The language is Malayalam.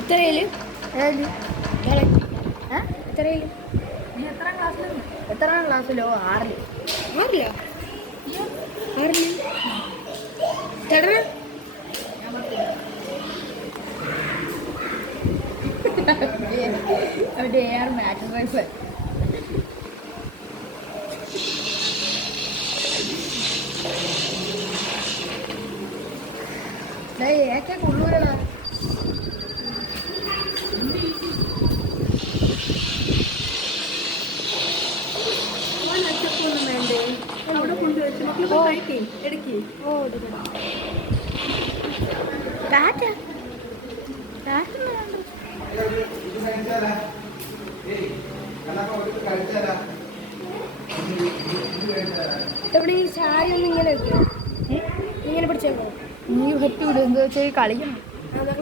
എത്രയില് എത്രയില് എത്രാം ക്ലാസ്സിലോ? 6 ആറില്ല 6 ചേട്ടന് അവൻ്റെ AR മാച്ച് ഡ്രൈവർ. ഏക്കെ കൊള്ളൂരടാ. അച്ചപ്പൊന്നും വേണ്ടേ? അവിടെ കൊണ്ടുവച്ച് മക്കൾ കഴിക്കേ എടുക്കേ. ടാറ്റ എവിടെ ഈ ചാരി ഒന്നും ഇങ്ങനെ വെക്കോ? ഇങ്ങനെ പിടിച്ചേക്കോ? നീ പറ്റൂല. എന്താ വെച്ചാൽ കളിക്കണം. അതൊക്കെ